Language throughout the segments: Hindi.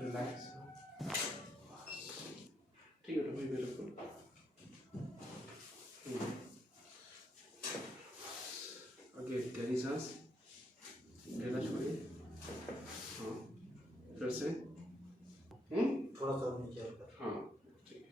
रिलैक्स। ठीक है, तो भाई बिल्कुल। आगे गहरी सांस, गहरा छोड़िए। हाँ, फिर से थोड़ा सा नीचे कर। हाँ, ठीक है।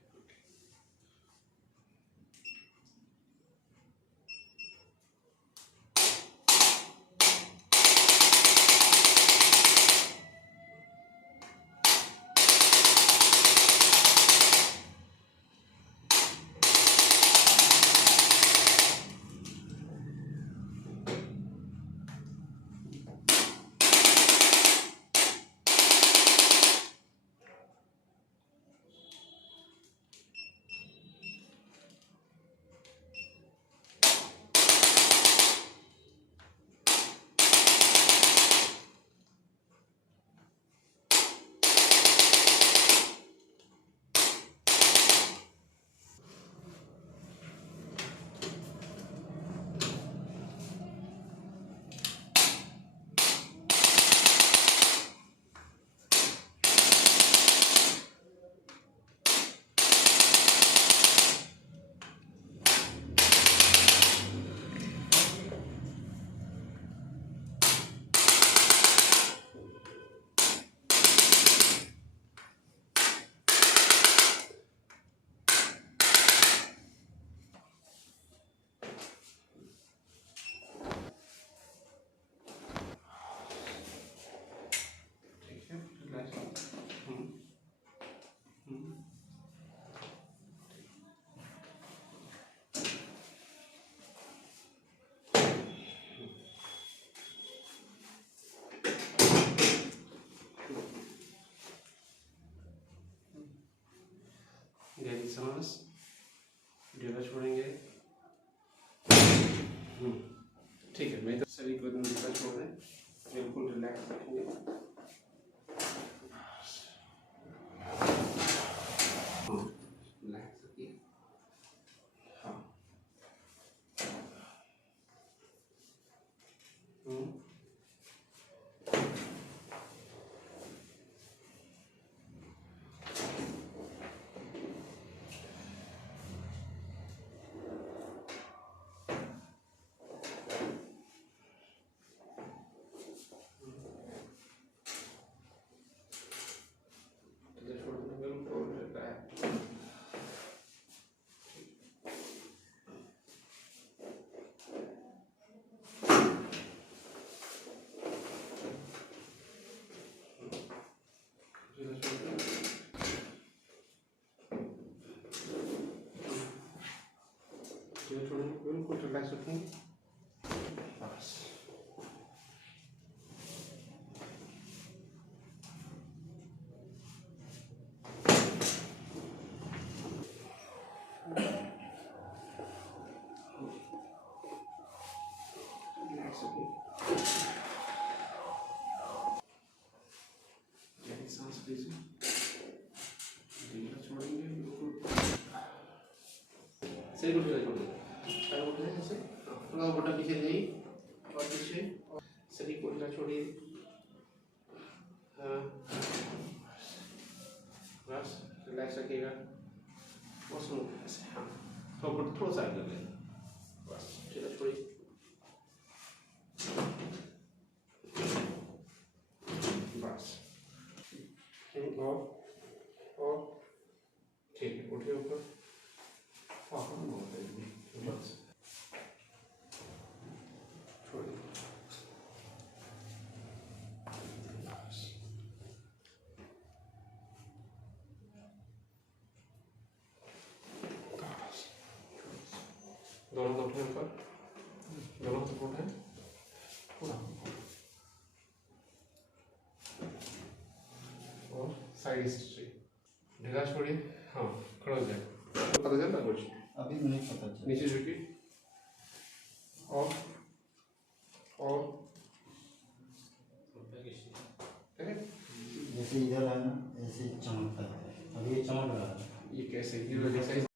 गहरी सांस, गहरा छोड़ेंगे। ठीक है, मैं तो शरीर को एकदम ढीला छोड़ दें, बिल्कुल रिलैक्स रखेंगे। रिलैक्स रखिए। हाँ। बिल्कुल रिलैक्स रखेंगे। बस रिलैक्स रखिए। गहरी सांस लीजिए, ढीला छोड़ेंगे बिल्कुल। सही को ढीला छोड़िए, पैर उठाएं ऐसे, थोड़ा घुटना पीछे जाइए और पीछे, और शरीर को ढीला छोड़िए। हाँ, बस रिलैक्स रखिएगा। और सुनो ऐसे, हाँ, थोड़ा सा आगे ले, बस ढीला छोड़िए। बस और ठीक है, उठिए ऊपर। बस छोड़िए। दोनों हाथ उठाएं ऊपर, दोनों हाथ उठाएं, थोड़ा और साइड स्ट्रेट, ढीला छोड़िए। हाँ, खड़ा हो जाए। पता चलता कुछ? अभी नहीं पता चला। नीचे झुकिए और जैसे इधर है ना, ऐसे चमकता है। अभी ये चमक रहा है। ये कैसे? ये जैसे